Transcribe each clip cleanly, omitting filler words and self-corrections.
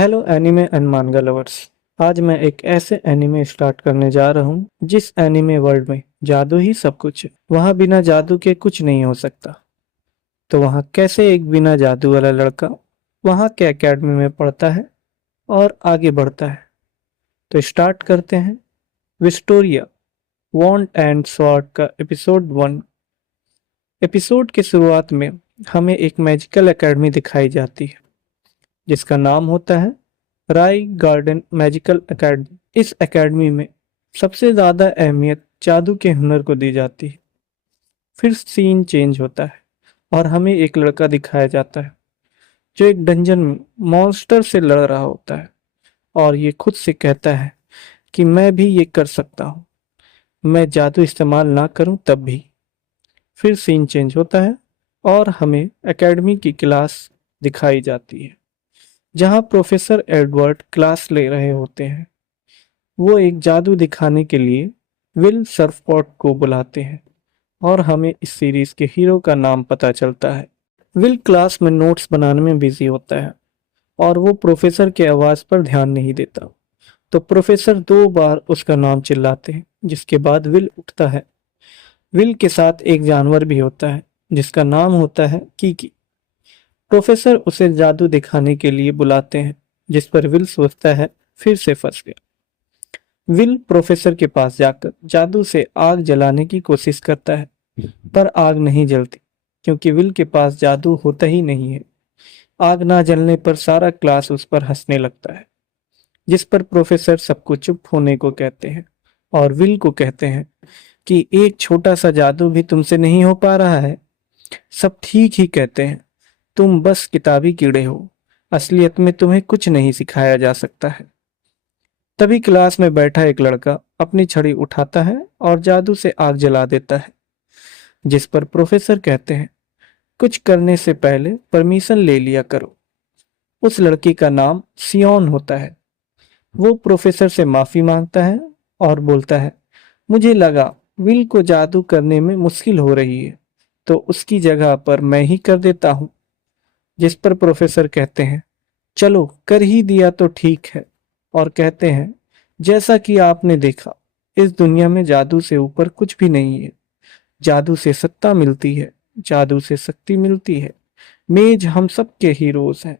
Hello anime and मांगा lovers. आज मैं एक ऐसे एनिमे स्टार्ट करने जा रहा हूँ जिस एनिमे वर्ल्ड में जादू ही सब कुछ है। वहाँ बिना जादू के कुछ नहीं हो सकता। तो वहाँ कैसे एक बिना जादू वाला लड़का वहाँ के एकेडमी में पढ़ता है और आगे बढ़ता है। तो स्टार्ट करते हैं विस्टोरिया वॉन्ड एंड स्वॉर्ड का एपिसोड 1। एपिसोड की शुरुआत में हमें एक मैजिकल एकेडमी दिखाई जाती है जिसका नाम होता है राय गार्डन मैजिकल एकेडमी। इस एकेडमी में सबसे ज्यादा अहमियत जादू के हुनर को दी जाती है। फिर सीन चेंज होता है और हमें एक लड़का दिखाया जाता है जो एक डंजन में मॉन्स्टर से लड़ रहा होता है और ये खुद से कहता है कि मैं भी ये कर सकता हूँ, मैं जादू इस्तेमाल ना करूँ तब भी। फिर सीन चेंज होता है और हमें एकेडमी की क्लास दिखाई जाती है जहाँ प्रोफेसर एडवर्ड क्लास ले रहे होते हैं। वो एक जादू दिखाने के लिए विल सर्फपॉट को बुलाते हैं और हमें इस सीरीज के हीरो का नाम पता चलता है। विल क्लास में नोट्स बनाने में बिजी होता है और वो प्रोफेसर के आवाज पर ध्यान नहीं देता। तो प्रोफेसर 2 बार उसका नाम चिल्लाते हैं जिसके बाद विल उठता है। विल के साथ एक जानवर भी होता है जिसका नाम होता है कीकी। प्रोफेसर उसे जादू दिखाने के लिए बुलाते हैं जिस पर विल सोचता है फिर से फंस गया। विल प्रोफेसर के पास जाकर जादू से आग जलाने की कोशिश करता है पर आग नहीं जलती क्योंकि विल के पास जादू होता ही नहीं है। आग ना जलने पर सारा क्लास उस पर हंसने लगता है जिस पर प्रोफेसर सबको चुप होने को कहते हैं और विल को कहते हैं कि एक छोटा सा जादू भी तुमसे नहीं हो पा रहा है। सब ठीक ही कहते हैं, तुम बस किताबी कीड़े हो, असलियत में तुम्हें कुछ नहीं सिखाया जा सकता है। तभी क्लास में बैठा एक लड़का अपनी छड़ी उठाता है और जादू से आग जला देता है जिस पर प्रोफेसर कहते हैं कुछ करने से पहले परमिशन ले लिया करो। उस लड़की का नाम सियोन होता है। वो प्रोफेसर से माफी मांगता है और बोलता है मुझे लगा विल को जादू करने में मुश्किल हो रही है तो उसकी जगह पर मैं ही कर देता हूँ। जिस पर प्रोफेसर कहते हैं चलो कर ही दिया तो ठीक है और कहते हैं जैसा कि आपने देखा इस दुनिया में जादू से ऊपर कुछ भी नहीं है। जादू से सत्ता मिलती है, जादू से शक्ति मिलती है। मेज हम सबके हीरोज हैं।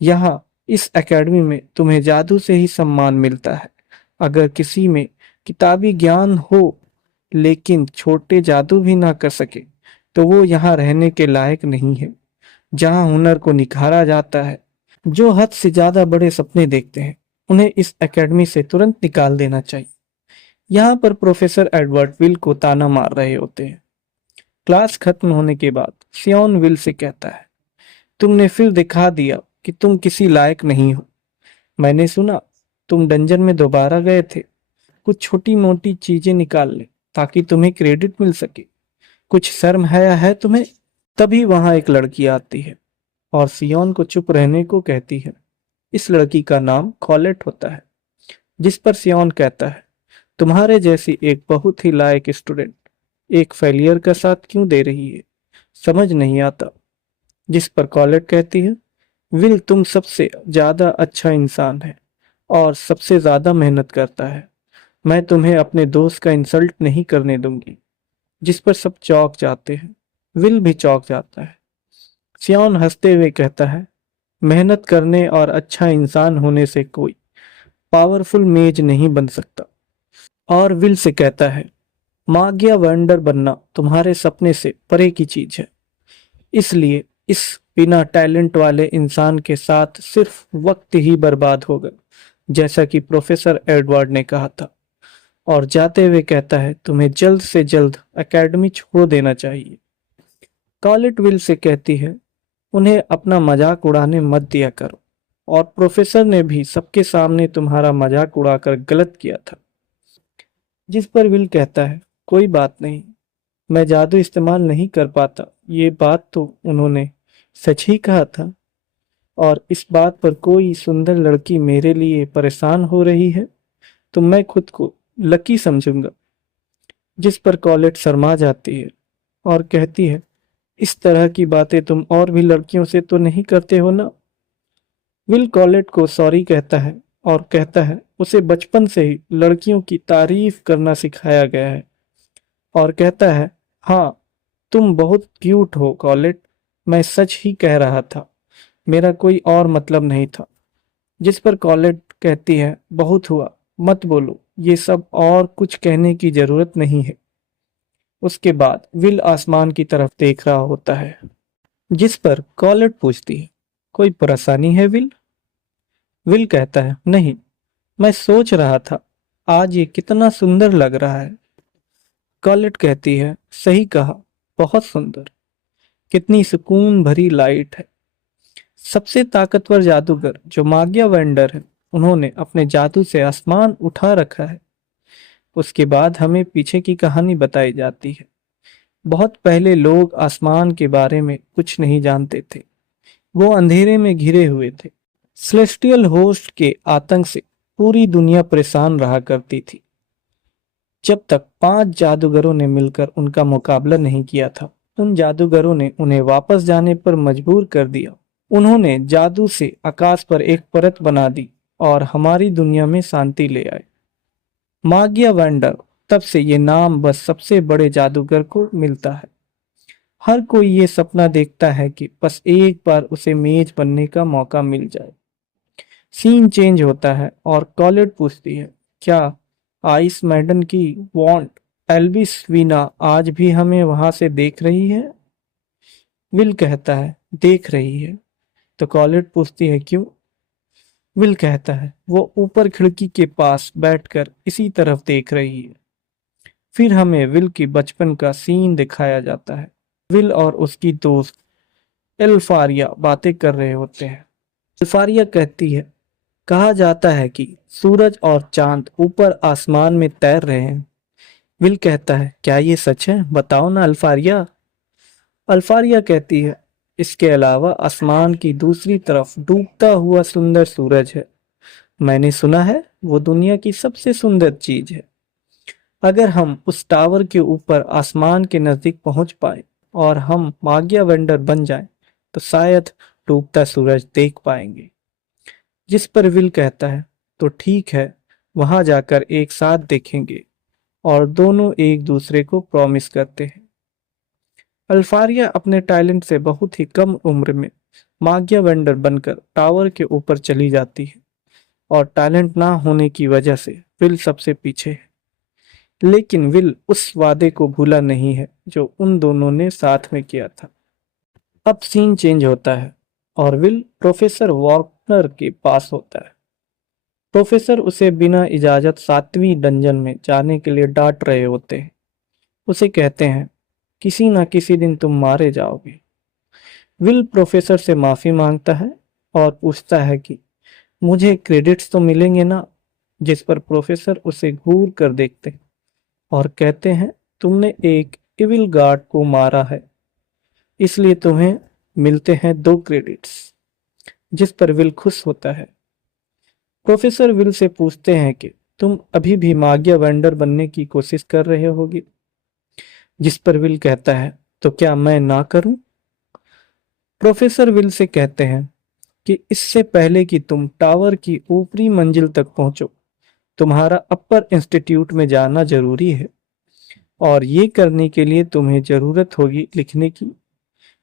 यहाँ इस एकेडमी में तुम्हें जादू से ही सम्मान मिलता है। अगर किसी में किताबी ज्ञान हो लेकिन छोटे जादू भी ना कर सके तो वो यहाँ रहने के लायक नहीं है। जहाँ हुनर को निखारा जाता है, जो हद से ज्यादा बड़े सपने देखते हैं उन्हें इस एकेडमी से तुरंत निकाल देना चाहिए। यहाँ पर प्रोफेसर एडवर्ड विल को ताना मार रहे होते हैं। क्लास खत्म होने के बाद सियोन विल से कहता है तुमने फिर दिखा दिया कि तुम किसी लायक नहीं हो। मैंने सुना तुम डंजन में दोबारा गए थे, कुछ छोटी मोटी चीजें निकाल ले ताकि तुम्हें क्रेडिट मिल सके। कुछ शर्म है तुम्हें। तभी वहां एक लड़की आती है और सियोन को चुप रहने को कहती है। इस लड़की का नाम कॉलेट होता है जिस पर सियोन कहता है तुम्हारे जैसी एक बहुत ही लायक स्टूडेंट एक फेलियर का साथ क्यों दे रही है, समझ नहीं आता। जिस पर कॉलेट कहती है विल तुम सबसे ज्यादा अच्छा इंसान है और सबसे ज्यादा मेहनत करता है। मैं तुम्हें अपने दोस्त का इंसल्ट नहीं करने दूंगी। जिस पर सब चौंक जाते हैं, विल भी चौंक जाता है। सियोन हंसते हुए कहता है मेहनत करने और अच्छा इंसान होने से कोई पावरफुल मेज नहीं बन सकता। और विल से कहता है मागिया वंडर बनना तुम्हारे सपने से परे की चीज है, इसलिए इस बिना टैलेंट वाले इंसान के साथ सिर्फ वक्त ही बर्बाद होगा, जैसा कि प्रोफेसर एडवर्ड ने कहा था। और जाते हुए कहता है तुम्हें जल्द से जल्द एकेडमी छोड़ देना चाहिए। कॉलेट विल से कहती है उन्हें अपना मजाक उड़ाने मत दिया करो और प्रोफेसर ने भी सबके सामने तुम्हारा मजाक उड़ाकर गलत किया था। जिस पर विल कहता है कोई बात नहीं, मैं जादू इस्तेमाल नहीं कर पाता, ये बात तो उन्होंने सच ही कहा था। और इस बात पर कोई सुंदर लड़की मेरे लिए परेशान हो रही है तो मैं खुद को लकी समझूंगा। जिस पर कॉलेट शर्मा जाती है और कहती है इस तरह की बातें तुम और भी लड़कियों से तो नहीं करते हो ना। विल कॉलेट को सॉरी कहता है और कहता है उसे बचपन से ही लड़कियों की तारीफ करना सिखाया गया है, और कहता है हाँ, तुम बहुत क्यूट हो कॉलेट, मैं सच ही कह रहा था, मेरा कोई और मतलब नहीं था। जिस पर कॉलेट कहती है बहुत हुआ, मत बोलो ये सब, और कुछ कहने की जरूरत नहीं है। उसके बाद विल आसमान की तरफ देख रहा होता है। जिस पर कॉलेट पूछती है कोई परेशानी है विल? विल कहता है नहीं, मैं सोच रहा था आज ये कितना सुंदर लग रहा है। कॉलेट कहती है सही कहा, बहुत सुंदर, कितनी सुकून भरी लाइट है। सबसे ताकतवर जादूगर जो मागिया वेंडर है, उन्होंने अपने जादू से आसमान उठा रखा है। उसके बाद हमें पीछे की कहानी बताई जाती है। बहुत पहले लोग आसमान के बारे में कुछ नहीं जानते थे, वो अंधेरे में घिरे हुए थे। सेलेस्टियल होस्ट के आतंक से पूरी दुनिया परेशान रहा करती थी, जब तक 5 जादूगरों ने मिलकर उनका मुकाबला नहीं किया था। उन जादूगरों ने उन्हें वापस जाने पर मजबूर कर दिया। उन्होंने जादू से आकाश पर एक परत बना दी और हमारी दुनिया में शांति ले आए। मागिया वंडर, तब से ये नाम बस सबसे बड़े जादूगर को मिलता है। हर कोई ये सपना देखता है कि बस एक बार उसे मेज बनने का मौका मिल जाए। सीन चेंज होता है और कॉलेट पूछती है क्या आइस मैडन की वॉन्ट एल्विस वीना आज भी हमें वहां से देख रही है? विल कहता है देख रही है। तो कॉलेट पूछती है क्यों? विल कहता है वो ऊपर खिड़की के पास बैठकर इसी तरफ देख रही है। फिर हमें विल की बचपन का सीन दिखाया जाता है। विल और उसकी दोस्त एल्फारिया बातें कर रहे होते हैं। एल्फारिया कहती है कहा जाता है कि सूरज और चांद ऊपर आसमान में तैर रहे हैं। विल कहता है क्या ये सच है, बताओ ना अल्फारिया। अल्फारिया कहती है इसके अलावा आसमान की दूसरी तरफ डूबता हुआ सुंदर सूरज है, मैंने सुना है वो दुनिया की सबसे सुंदर चीज है। अगर हम उस टावर के ऊपर आसमान के नजदीक पहुंच पाए और हम मागिया वेंडर बन जाएं, तो शायद डूबता सूरज देख पाएंगे। जिस पर विल कहता है तो ठीक है, वहां जाकर एक साथ देखेंगे, और दोनों एक दूसरे को प्रॉमिस करते हैं। अल्फारिया अपने टैलेंट से बहुत ही कम उम्र में मागिया वेंडर बनकर टावर के ऊपर चली जाती है, और टैलेंट ना होने की वजह से विल सबसे पीछे है। लेकिन विल उस वादे को भूला नहीं है जो उन दोनों ने साथ में किया था। अब सीन चेंज होता है और विल प्रोफेसर वॉर्नर के पास होता है। प्रोफेसर उसे बिना इजाजत 7वीं डंजन में जाने के लिए डांट रहे होते हैं। उसे कहते हैं किसी ना किसी दिन तुम मारे जाओगे। विल प्रोफेसर से माफी मांगता है और पूछता है कि मुझे क्रेडिट्स तो मिलेंगे ना? जिस पर प्रोफेसर उसे घूर कर देखते हैं और कहते हैं तुमने एक इविल गार्ड को मारा है, इसलिए तुम्हें मिलते हैं 2 क्रेडिट्स। जिस पर विल खुश होता है। प्रोफेसर विल से पूछते हैं कि तुम अभी भी मागिया वेंडर बनने की कोशिश कर रहे होगे? जिस पर विल कहता है तो क्या मैं ना करूं? प्रोफेसर विल से कहते हैं कि इससे पहले कि तुम टावर की ऊपरी मंजिल तक पहुंचो, तुम्हारा अपर इंस्टीट्यूट में जाना जरूरी है, और ये करने के लिए तुम्हें जरूरत होगी लिखने की,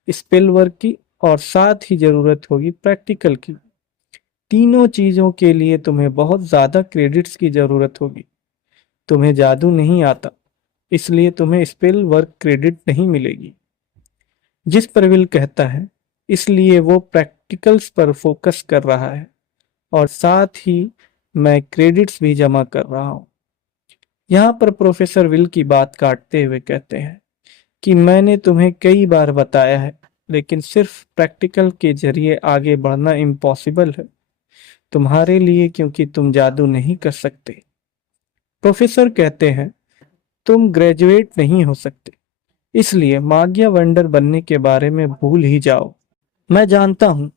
स्पेल वर्क की, और साथ ही जरूरत होगी प्रैक्टिकल की। तीनों चीजों के लिए तुम्हें बहुत ज्यादा क्रेडिट्स की जरूरत होगी। तुम्हें जादू नहीं आता, इसलिए तुम्हें स्पेल वर्क क्रेडिट नहीं मिलेगी। जिस पर विल कहता है इसलिए वो प्रैक्टिकल्स पर फोकस कर रहा है, और साथ ही मैं क्रेडिट्स भी जमा कर रहा हूँ। यहाँ पर प्रोफेसर विल की बात काटते हुए कहते हैं कि मैंने तुम्हें कई बार बताया है, लेकिन सिर्फ प्रैक्टिकल के जरिए आगे बढ़ना इम्पॉसिबल है तुम्हारे लिए, क्योंकि तुम जादू नहीं कर सकते। प्रोफेसर कहते हैं तुम ग्रेजुएट नहीं हो सकते, इसलिए मागिया वंडर बनने के बारे में भूल ही जाओ। मैं जानता हूँ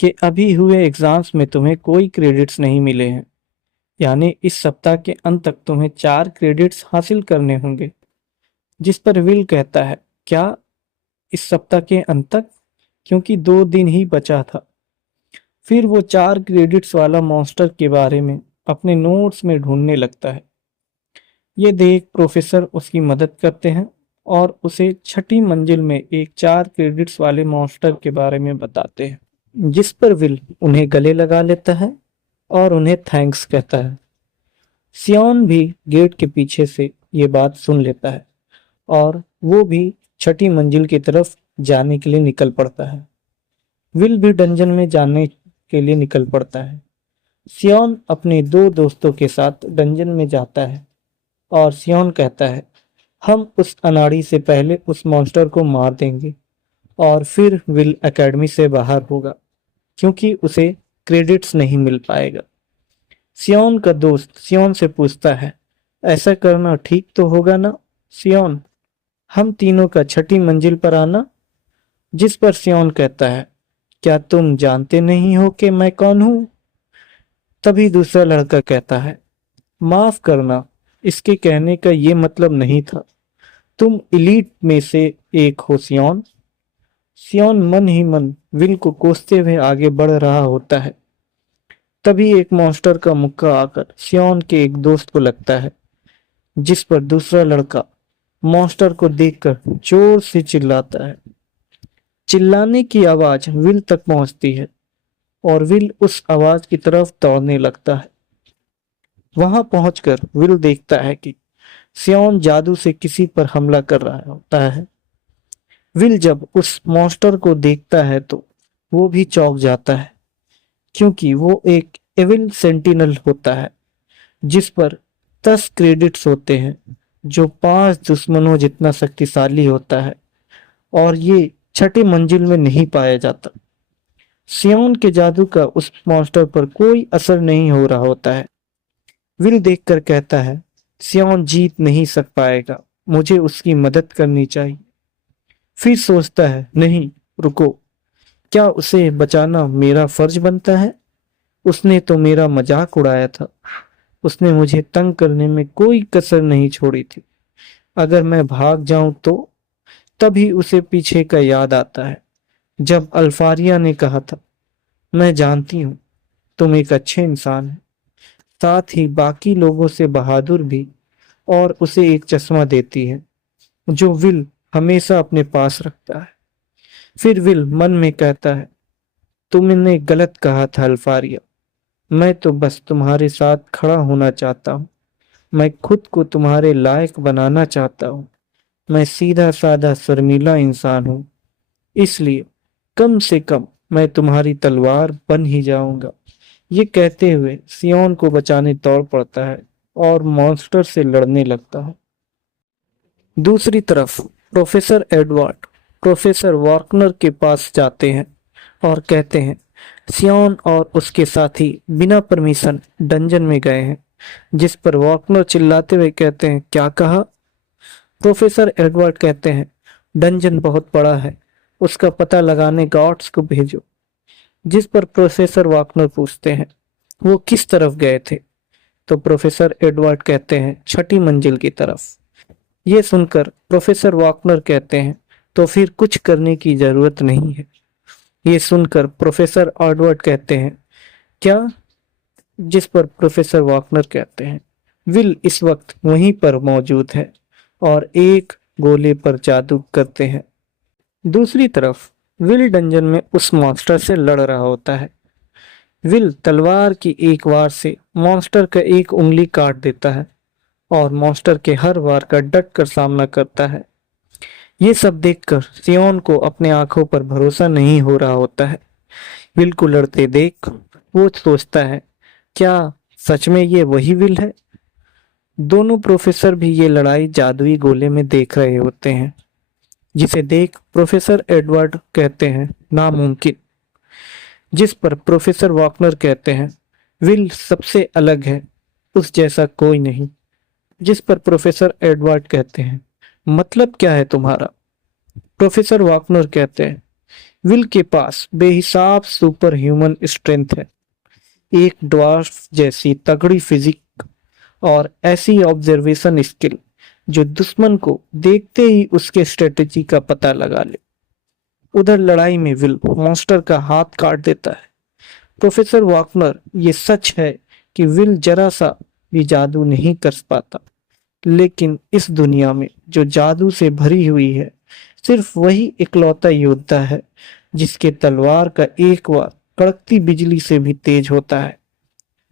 कि अभी हुए एग्जाम्स में तुम्हें कोई क्रेडिट्स नहीं मिले हैं, यानी इस सप्ताह के अंत तक तुम्हें 4 क्रेडिट्स हासिल करने होंगे। जिस पर विल कहता है क्या इस सप्ताह के अंत तक, क्योंकि 2 दिन ही बचा था। फिर वो 4 क्रेडिट्स वाला मॉन्स्टर के बारे में अपने नोट्स में ढूंढने लगता है। ये देख प्रोफेसर उसकी मदद करते हैं और उसे छठी मंजिल में एक 4 क्रेडिट्स वाले मॉन्स्टर के बारे में बताते हैं, जिस पर विल उन्हें गले लगा लेता है और उन्हें थैंक्स कहता है। सियोन भी गेट के पीछे से ये बात सुन लेता है और वो भी छठी मंजिल की तरफ जाने के लिए निकल पड़ता है। विल भी डंजन में जाने के लिए निकल पड़ता है। सियोन अपने 2 दोस्तों के साथ डंजन में जाता है और सियोन कहता है, हम उस अनाड़ी से पहले उस मॉन्स्टर को मार देंगे और फिर विल एकेडमी से बाहर होगा क्योंकि उसे क्रेडिट्स नहीं मिल पाएगा। सियोन का दोस्त सियोन से पूछता है, ऐसा करना ठीक तो होगा ना सियोन, हम तीनों का छठी मंजिल पर आना। जिस पर सियोन कहता है, क्या तुम जानते नहीं हो कि मैं कौन हूं? तभी दूसरा लड़का कहता है, माफ करना, इसके कहने का ये मतलब नहीं था। तुम इलीट में से एक हो सियोन। सियोन मन ही मन विल को कोसते हुए आगे बढ़ रहा होता है। तभी एक मॉन्स्टर का मुक्का आकर सियोन के एक दोस्त को लगता है, जिस पर दूसरा लड़का मॉन्स्टर को देखकर जोर से चिल्लाता है। चिल्लाने की आवाज विल तक पहुंचती है और विल उस आवाज की तरफ दौड़ने लगता है। वहां पहुंचकर विल देखता है कि सियोन जादू से किसी पर हमला कर रहा होता है। विल जब उस मॉन्स्टर को देखता है तो वो भी चौंक जाता है, क्योंकि वो एक एविल सेंटिनल होता है जिस पर 10 क्रेडिट्स होते हैं, जो 5 दुश्मनों जितना शक्तिशाली होता है और ये छठी मंजिल में नहीं पाया जाता। सियोन के जादू का उस मॉन्स्टर पर कोई असर नहीं हो रहा होता है। विल देखकर कहता है, सियोन जीत नहीं सक पाएगा, मुझे उसकी मदद करनी चाहिए। फिर सोचता है, नहीं रुको, क्या उसे बचाना मेरा फर्ज बनता है? उसने तो मेरा मजाक उड़ाया था, उसने मुझे तंग करने में कोई कसर नहीं छोड़ी थी। अगर मैं भाग जाऊं तो? तभी उसे पीछे का याद आता है, जब अल्फारिया ने कहा था, मैं जानती हूँ तुम एक अच्छे इंसान हैं, साथ ही बाकी लोगों से बहादुर भी, और उसे एक चश्मा देती है जो विल हमेशा अपने पास रखता है। फिर विल मन में कहता है, तुमने गलत कहा था अल्फारिया, मैं तो बस तुम्हारे साथ खड़ा होना चाहता हूँ, मैं खुद को तुम्हारे लायक बनाना चाहता हूँ, मैं सीधा साधा शर्मीला इंसान हूँ, इसलिए कम से कम मैं तुम्हारी तलवार बन ही जाऊंगा। ये कहते हुए सियोन को बचाने दौड़ पड़ता है और मॉन्स्टर से लड़ने लगता है। दूसरी तरफ प्रोफेसर एडवर्ड प्रोफेसर वॉर्कनर के पास जाते हैं और कहते हैं, सियोन और उसके साथी बिना परमिशन डंजन में गए हैं। जिस पर वॉर्कनर चिल्लाते हुए कहते हैं, क्या कहा? प्रोफेसर एडवर्ड कहते हैं, डंजन बहुत बड़ा है, उसका पता लगाने गार्ड्स को भेजो। जिस पर प्रोफेसर वॉर्कनर पूछते हैं, वो किस तरफ गए थे? तो प्रोफेसर एडवर्ड कहते हैं, छठी मंजिल की तरफ। ये सुनकर प्रोफेसर वॉर्कनर कहते हैं, तो फिर कुछ करने की जरूरत नहीं है। ये सुनकर प्रोफेसर एडवर्ड कहते हैं, क्या? जिस पर प्रोफेसर वॉर्कनर कहते हैं, विल इस वक्त वहीं पर मौजूद है और एक गोले पर जादू करते हैं। दूसरी तरफ विल डंजन में उस मॉन्स्टर से लड़ रहा होता है। विल तलवार की एक वार से मॉन्स्टर का एक उंगली काट देता है और मॉन्स्टर के हर वार का डट कर सामना करता है। ये सब देखकर सियोन को अपने आंखों पर भरोसा नहीं हो रहा होता है। विल को लड़ते देख वो सोचता है, क्या सच में ये वही विल है? दोनों प्रोफेसर भी ये लड़ाई जादुई गोले में देख रहे होते हैं, जिसे देख प्रोफेसर एडवर्ड कहते हैं, नामुमकिन। जिस पर प्रोफेसर वॉर्कनर कहते हैं, विल सबसे अलग है, उस जैसा कोई नहीं। जिस पर प्रोफेसर एडवर्ड कहते हैं, मतलब क्या है तुम्हारा? प्रोफेसर वॉर्कनर कहते हैं, विल के पास बेहिसाब सुपर ह्यूमन स्ट्रेंथ है, एक ड्वार्फ जैसी तगड़ी फिजिक और ऐसी ऑब्जर्वेशन स्किल जो दुश्मन को देखते ही उसके स्ट्रेटेजी का पता लगा ले। उधर लड़ाई में विल मॉन्स्टर का हाथ काट देता है प्रोफेसर वॉकनर, ये सच है कि विल जरा सा भी जादू नहीं कर पाता, लेकिन इस दुनिया में जो जादू से भरी हुई है, सिर्फ वही इकलौता योद्धा है जिसके तलवार का एक वार कड़कती बिजली से भी तेज होता है।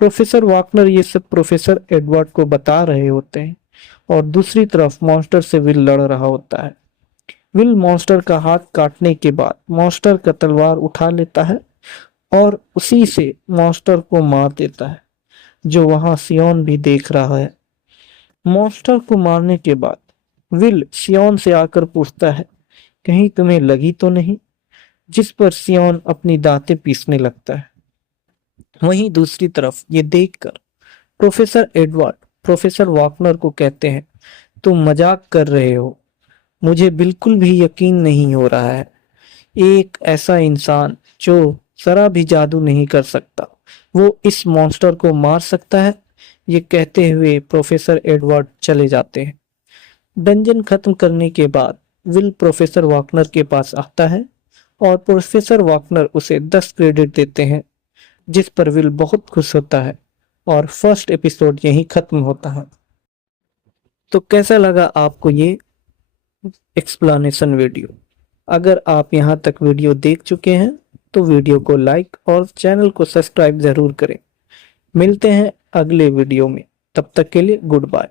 प्रोफेसर वॉकनर ये सब प्रोफेसर एडवर्ड को बता रहे होते हैं और दूसरी तरफ मॉन्स्टर से विल लड़ रहा होता है। विल मॉन्स्टर का हाथ काटने के बाद मॉन्स्टर का तलवार उठा लेता है और उसी से मॉन्स्टर को मार देता है, जो वहां सियोन भी देख रहा है। मॉन्स्टर को मारने के बाद विल सियोन से आकर पूछता है, कहीं तुम्हें लगी तो नहीं? जिस पर सियोन अपनी दांतें पीसने लगता है। वहीं दूसरी तरफ ये देखकर प्रोफेसर एडवर्ड प्रोफेसर वॉकनर को कहते हैं, तुम मजाक कर रहे हो, मुझे बिल्कुल भी यकीन नहीं हो रहा है। एक ऐसा इंसान जो जरा भी जादू नहीं कर सकता, वो इस मॉन्स्टर को मार सकता है? ये कहते हुए प्रोफेसर एडवर्ड चले जाते हैं। डंजन खत्म करने के बाद विल प्रोफेसर वॉकनर के पास आता है और प्रोफेसर वॉकनर उसे 10 क्रेडिट देते हैं, जिस पर विल बहुत खुश होता है और फर्स्ट एपिसोड यहीं खत्म होता है। तो कैसा लगा आपको ये एक्सप्लेनेशन वीडियो? अगर आप यहाँ तक वीडियो देख चुके हैं तो वीडियो को लाइक और चैनल को सब्सक्राइब जरूर करें। मिलते हैं अगले वीडियो में, तब तक के लिए गुड बाय।